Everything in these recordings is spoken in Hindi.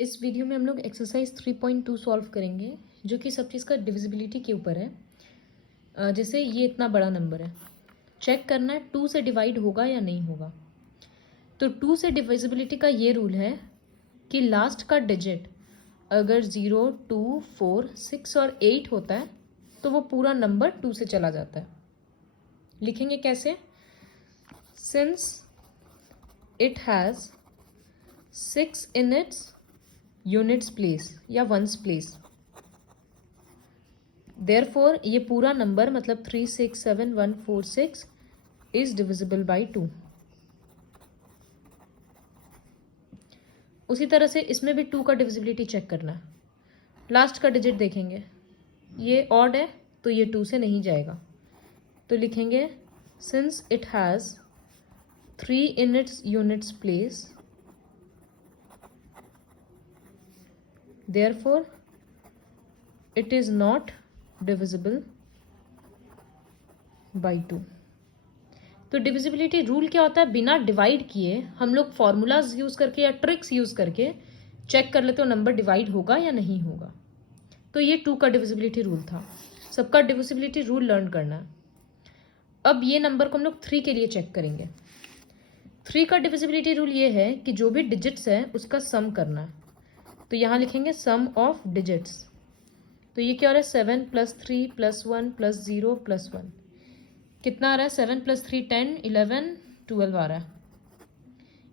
इस वीडियो में हम लोग एक्सरसाइज 3.2 सॉल्व करेंगे जो कि सब चीज़ का डिविजिबिलिटी के ऊपर है। जैसे ये इतना बड़ा नंबर है, चेक करना है 2 से डिवाइड होगा या नहीं होगा। तो 2 से डिविजिबिलिटी का ये रूल है कि लास्ट का डिजिट अगर 0, 2, 4, 6 और 8 होता है तो वो पूरा नंबर 2 से चला जाता है। लिखेंगे कैसे? Since it has 6 in its units place या वंस प्लेस, देयरफॉर ये पूरा नंबर मतलब 367146 इज डिविजिबल बाई 2। उसी तरह से इसमें भी 2 का डिविजिबिलिटी चेक करना है। लास्ट का डिजिट देखेंगे, ये ऑड है तो ये 2 से नहीं जाएगा, तो लिखेंगे since it has 3 in its units place, therefore it is not divisible by 2। तो डिविजिबिलिटी रूल क्या होता है? बिना डिवाइड किए हम लोग फॉर्मूलाज यूज करके या ट्रिक्स यूज करके चेक कर लेते हो नंबर डिवाइड होगा या नहीं होगा। तो ये 2 का डिविजिबिलिटी रूल था। सबका डिविजिबिलिटी रूल लर्न करना है। अब ये नंबर को हम लोग 3 के लिए चेक करेंगे। 3 का डिविजिबिलिटी रूल ये है कि जो भी डिजिट्स है उसका सम करना है। तो यहाँ लिखेंगे सम ऑफ डिजिट्स। तो ये क्या हो रहा है? 7 + 3 + 1 + 0 + 1 कितना आ रहा है? 7 + 3 10 11 12 आ रहा है।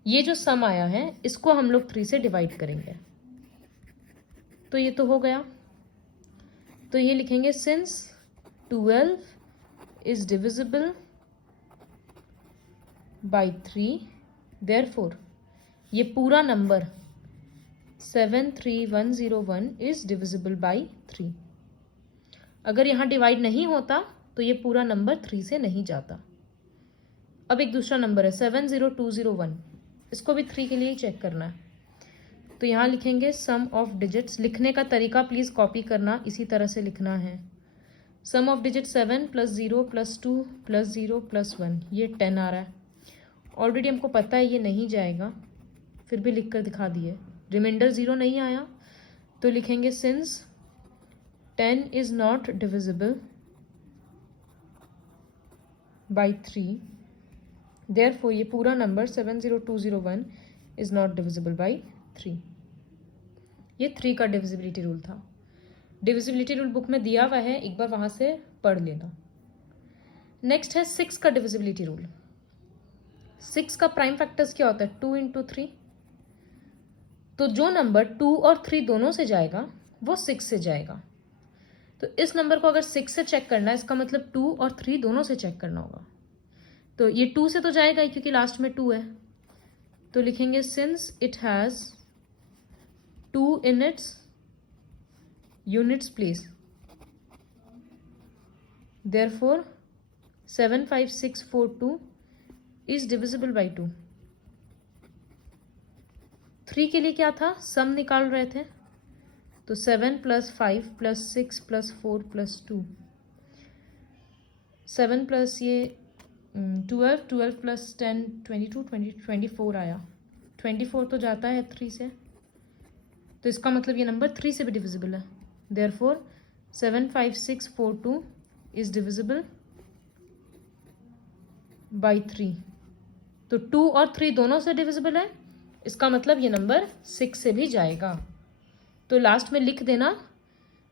ये जो सम आया है इसको हम लोग 3 से डिवाइड करेंगे। तो ये तो हो गया। तो ये लिखेंगे since 12 is divisible by 3, therefore ये पूरा नंबर 73101 इज डिविजिबल बाई 3। अगर यहाँ डिवाइड नहीं होता तो ये पूरा नंबर 3 से नहीं जाता। अब एक दूसरा नंबर है 70201, इसको भी 3 के लिए ही चेक करना है। तो यहाँ लिखेंगे सम ऑफ डिजिट्स। लिखने का तरीका प्लीज़ कॉपी करना, इसी तरह से लिखना है। सम ऑफ डिजिट 7 + 0 + 2 + 0 + 1, ये 10 आ रहा है। ऑलरेडी हमको पता है ये नहीं जाएगा, फिर भी लिख कर दिखा दिए। रिमाइंडर 0 नहीं आया तो लिखेंगे since 10 is not divisible by 3, therefore ये पूरा number 70201 is not divisible by 3। ये 3 का डिविजिबिलिटी रूल था। डिविजिबिलिटी रूल बुक में दिया हुआ है, एक बार वहां से पढ़ लेना। नेक्स्ट है 6 का डिविजिबिलिटी रूल। 6 का प्राइम फैक्टर्स क्या होता है? 2 × 3। तो जो नंबर 2 और 3 दोनों से जाएगा वो 6 से जाएगा। तो इस नंबर को अगर 6 से चेक करना है, इसका मतलब 2 और 3 दोनों से चेक करना होगा। तो ये 2 से तो जाएगा ही क्योंकि लास्ट में 2 है। तो लिखेंगे since it has 2 in its units place, therefore 75642 is divisible by 2। 3 के लिए क्या था? सम निकाल रहे थे, तो 7 + 5 + 6 + 4 + 2, 7 प्लस ये 12 12 + 10 22 24 आया। 24 तो जाता है 3 से, तो इसका मतलब ये नंबर 3 से भी डिविजिबल है। Therefore 75642 is divisible by 3। तो 2 और 3 दोनों से डिविजिबल है, इसका मतलब ये नंबर 6 से भी जाएगा। तो लास्ट में लिख देना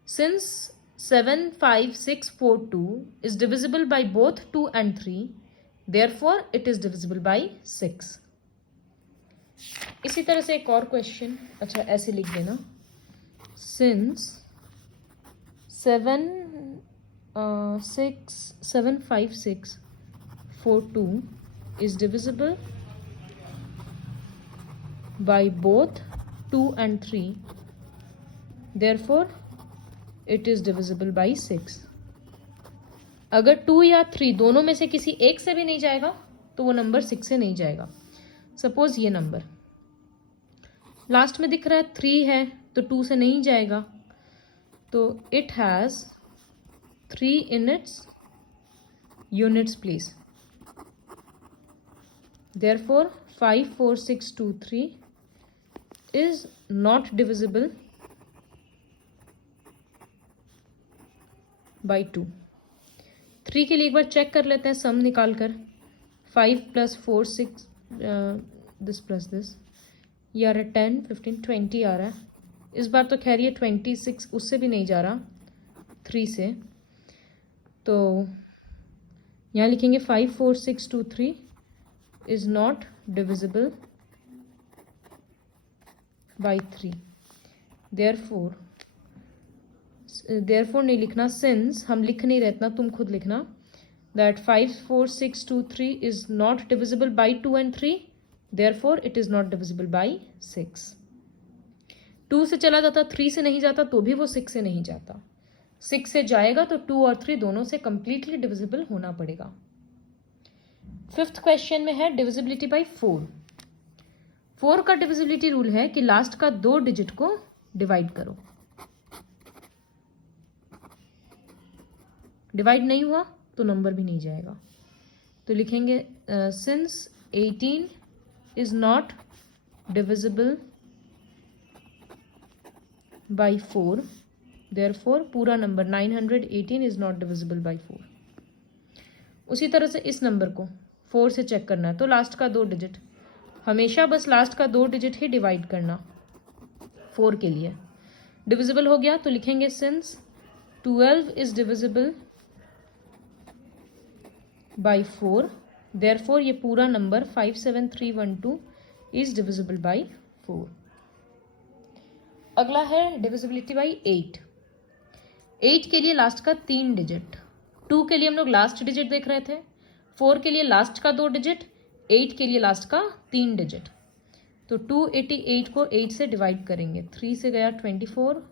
since 75642 is divisible by both 2 and 3, therefore it is divisible by 6। इसी तरह से एक और क्वेश्चन, अच्छा ऐसे लिख देना since 75642 is divisible by both 2 and 3, therefore it is divisible by 6। अगर 2 या 3 दोनों में से किसी एक से भी नहीं जाएगा तो वो नंबर 6 से नहीं जाएगा। सपोज ये नंबर लास्ट में दिख रहा है 3 है तो 2 से नहीं जाएगा, तो it has 3 in its units place, therefore 5 4 6 2 3 is not divisible by 2। 3 के लिए एक बार चेक कर लेते हैं सम निकाल कर। 5 + 4 6 दिस प्लस दिस, ये आ रहा है 10 15 20 आ रहा है। इस बार तो खैर ये 26 उससे भी नहीं जा रहा 3 से, तो यहाँ लिखेंगे 5 4 6 2 3 is not divisible by 3। Therefore नहीं लिखना, सिंस हम लिख नहीं रहे इतना, तुम खुद लिखना that 5 4 6 2 3 is not divisible by 2 and 3, therefore it is not divisible by 6। 2 से चला जाता, 3 से नहीं जाता, तो भी वो 6 से नहीं जाता। 6 से जाएगा तो 2 और 3 दोनों से कंप्लीटली डिविजिबल होना पड़ेगा। 5th क्वेश्चन में है डिविजिबिलिटी बाई 4। 4 का डिविजिबिलिटी रूल है कि लास्ट का 2 डिजिट को डिवाइड करो। डिवाइड नहीं हुआ तो नंबर भी नहीं जाएगा, तो लिखेंगे since 18 is not divisible by 4, therefore पूरा number 918 is not divisible by 4। उसी तरह से इस नंबर को 4 से चेक करना है, तो लास्ट का 2 डिजिट, हमेशा बस लास्ट का 2 डिजिट ही डिवाइड करना 4 के लिए। डिविजिबल हो गया तो लिखेंगे since 12 is divisible by 4, therefore ये पूरा नंबर 57312 इज डिविजिबल बाई 4। अगला है डिविजिबिलिटी बाई 8। 8 के लिए लास्ट का 3 डिजिट। 2 के लिए हम लोग लास्ट डिजिट देख रहे थे, 4 के लिए लास्ट का 2 डिजिट, 8 के लिए लास्ट का 3 डिजिट। तो 288 को 8 से डिवाइड करेंगे। 3 से गया 24,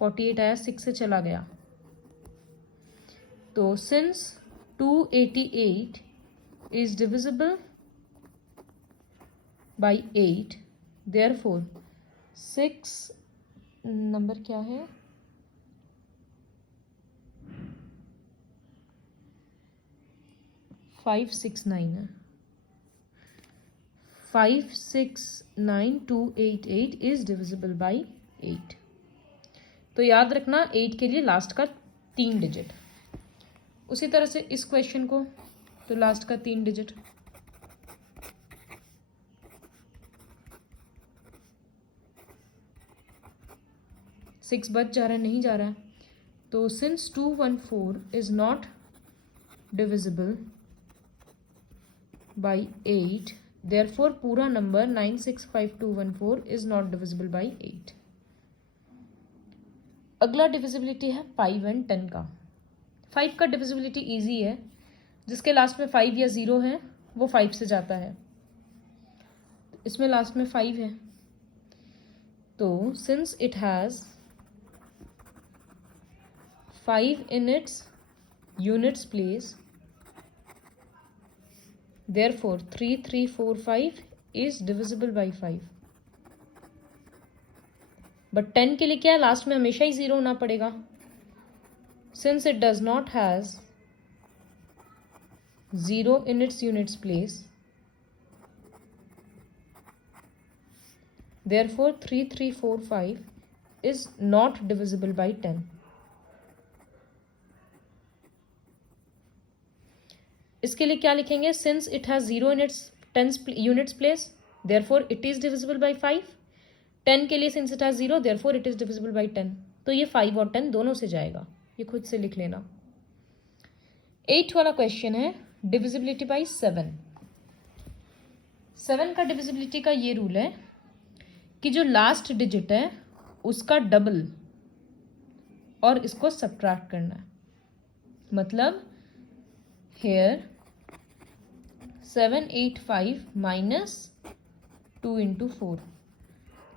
48 आया, 6 से चला गया। तो since 288 is divisible by 8, therefore 6 number क्या है, 569 है। 569288 is divisible by 8। तो याद रखना 8 के लिए लास्ट का 3 डिजिट। उसी तरह से इस क्वेश्चन को, तो लास्ट का 3 डिजिट, सिक्स बच जा रहा है, नहीं जा रहा है, तो since 214 is not divisible by 8, therefore पूरा number 965214 is not divisible by 8। अगला डिविजिबिलिटी है 5 and 10 का। 5 का डिविजिबिलिटी ईजी है, जिसके लास्ट में 5 या 0 है वो 5 से जाता है। इसमें लास्ट में 5 है, तो since it has 5 in its units place, therefore 3345 is divisible by 5। But 10 के लिए क्या है, लास्ट में हमेशा ही 0 होना पड़ेगा। Since it does not has 0 in its units place, therefore 3345 is not divisible by 10। इसके लिए क्या लिखेंगे, since it has 0 in its 10 units place, therefore it is divisible by 5। 10 के लिए since it has 0, therefore it is divisible by 10। तो ये 5 और 10 दोनों से जाएगा, ये खुद से लिख लेना। 8 वाला क्वेश्चन है डिविजिबिलिटी बाई 7। 7 का डिविजिबिलिटी का ये रूल है कि जो लास्ट डिजिट है उसका डबल और इसको सब्ट्रैक्ट करना है। मतलब हेयर 785 माइनस 2 into 4,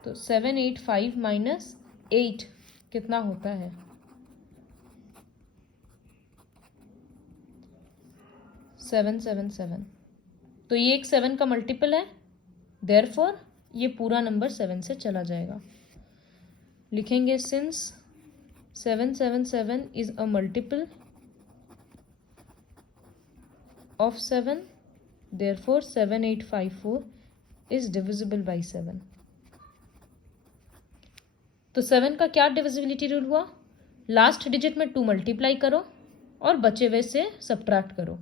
तो 785 माइनस 8 कितना होता है, 777। तो ये एक 7 का मल्टीपल है, देयरफॉर ये पूरा नंबर 7 से चला जाएगा। लिखेंगे since 777 is a multiple of 7, therefore 7854 is divisible by 7। तो 7 का क्या डिविजिबिलिटी रूल हुआ, लास्ट डिजिट में 2 मल्टीप्लाई करो और बचे हुए से सब्ट्रैक्ट करो।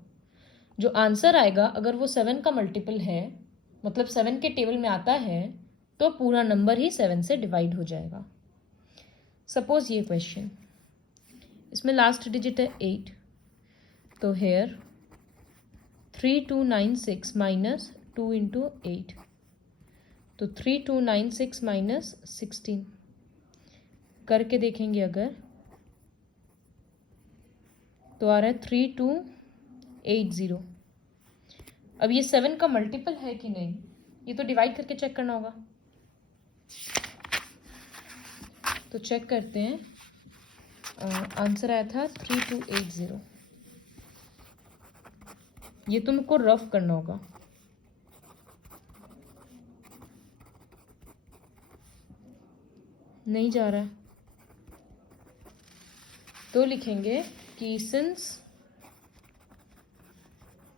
जो आंसर आएगा अगर वो 7 का मल्टीपल है, मतलब 7 के टेबल में आता है, तो पूरा नंबर ही 7 से डिवाइड हो जाएगा। सपोज ये क्वेश्चन, इसमें लास्ट डिजिट है 8, तो हेयर 3296 माइनस 2 इंटू 8, तो 3296 माइनस 16 करके देखेंगे अगर, तो आ रहा है 3280। अब ये 7 का मल्टीपल है कि नहीं, ये तो डिवाइड करके चेक करना होगा। तो चेक करते हैं, आंसर आया था 3280। ये तुमको रफ करना होगा। नहीं जा रहा है तो लिखेंगे कि since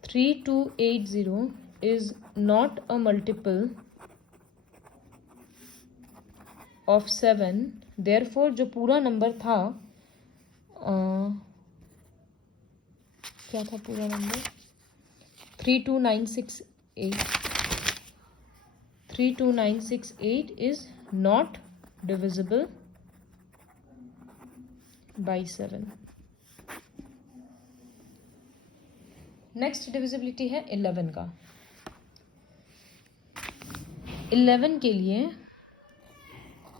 3280 is not a multiple of 7, therefore जो पूरा नंबर था, क्या था पूरा number, 32968 is not divisible by 7। Next divisibility है 11 का। 11 के लिए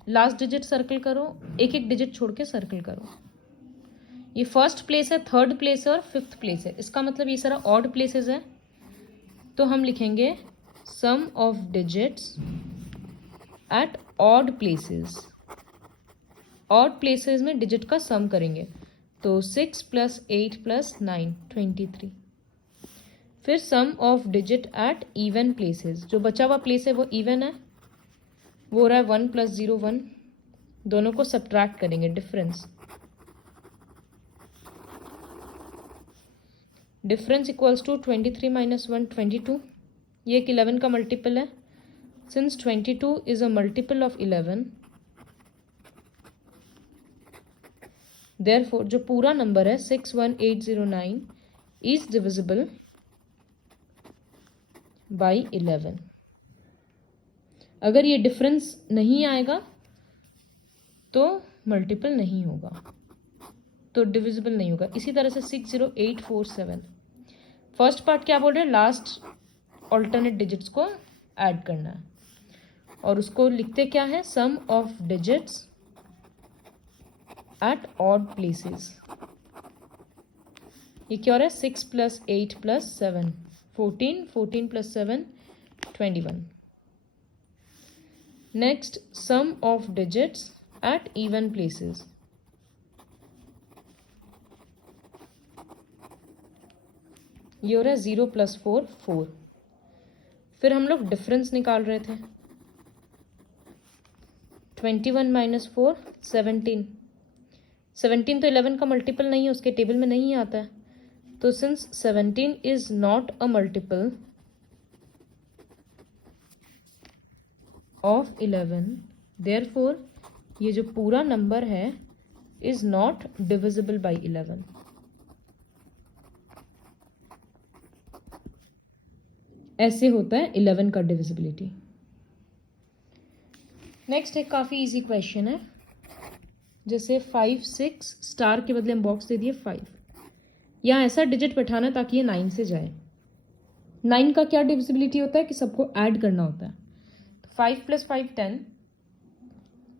लास्ट डिजिट सर्कल करो, एक एक डिजिट छोड़ के सर्कल करो। ये फर्स्ट प्लेस है, थर्ड प्लेस है और फिफ्थ प्लेस है, इसका मतलब ये सारा ऑड प्लेसेस है। तो हम लिखेंगे sum of digits at odd places. Odd places में डिजिट का सम करेंगे, तो 6 + 8 + 9 23। फिर sum of digit at even places, जो बचा हुआ प्लेस है वो इवन है, वो हो रहा है 1 + 0 1। दोनों को सब्ट्रैक्ट करेंगे, डिफरेंस इक्वल्स टू 23 - 1 22। ये एक 11 का मल्टीपल है। Since 22 is a multiple of 11, therefore जो पूरा नंबर है 61809 इज डिविजिबल बाई 11। अगर ये डिफरेंस नहीं आएगा तो मल्टीपल नहीं होगा, तो डिविजिबल नहीं होगा। इसी तरह से 60847, फर्स्ट पार्ट क्या बोल रहे हैं, लास्ट ऑल्टरनेट डिजिट्स को ऐड करना है, और उसको लिखते क्या है, sum of digits at odd places. ये क्या हो रहा है, 6 + 8 + 7 14, 14 + 7 21। Next sum of digits at even places. ये हो रहा है 0 + 4 4। फिर हम लोग डिफरेंस निकाल रहे थे, 21 - 4 17। 17 तो 11 का मल्टीपल नहीं है, उसके टेबल में नहीं आता है। तो since 17 is not a multiple of 11, therefore ये जो पूरा नंबर है इज नॉट डिविजिबल बाई 11। ऐसे होता है 11 का डिविजिबिलिटी। नेक्स्ट एक काफ़ी इजी क्वेश्चन है, जैसे 5 6 स्टार के बदले हम बॉक्स दे दिए 5। यहाँ ऐसा डिजिट बैठाना ताकि ये 9 से जाए। 9 का क्या डिविजिबिलिटी होता है कि सबको ऐड करना होता है। तो 5 + 5 10,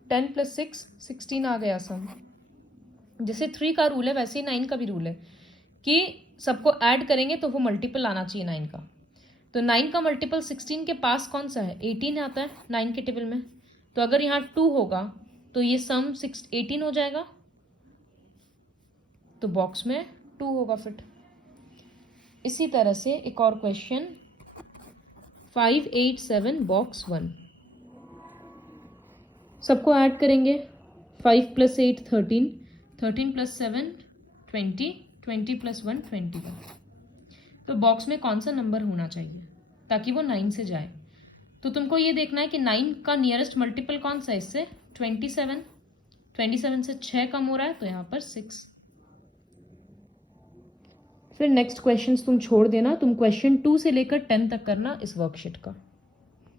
10 + 6 16 आ गया सम। जैसे 3 का रूल है वैसे ही 9 का भी रूल है कि सबको ऐड करेंगे तो वो मल्टीपल आना चाहिए 9 का। तो 9 का मल्टीपल 16 के पास कौन सा है, 18 आता है 9 के टेबल में। तो अगर यहाँ 2 होगा तो ये सम 18 हो जाएगा, तो बॉक्स में 2 होगा फिट। इसी तरह से एक और क्वेश्चन 587 बॉक्स 1। सबको ऐड करेंगे, 5 + 8 13, 13 + 7 20, 20 + 1 21। तो बॉक्स में कौन सा नंबर होना चाहिए ताकि वो 9 से जाए। तो तुमको ये देखना है कि 9 का नियरेस्ट मल्टीपल कौन सा है इससे, 27। 27 से 6 कम हो रहा है तो यहाँ पर 6। फिर नेक्स्ट क्वेश्चन तुम छोड़ देना, तुम क्वेश्चन 2 से लेकर 10 तक करना इस वर्कशीट का।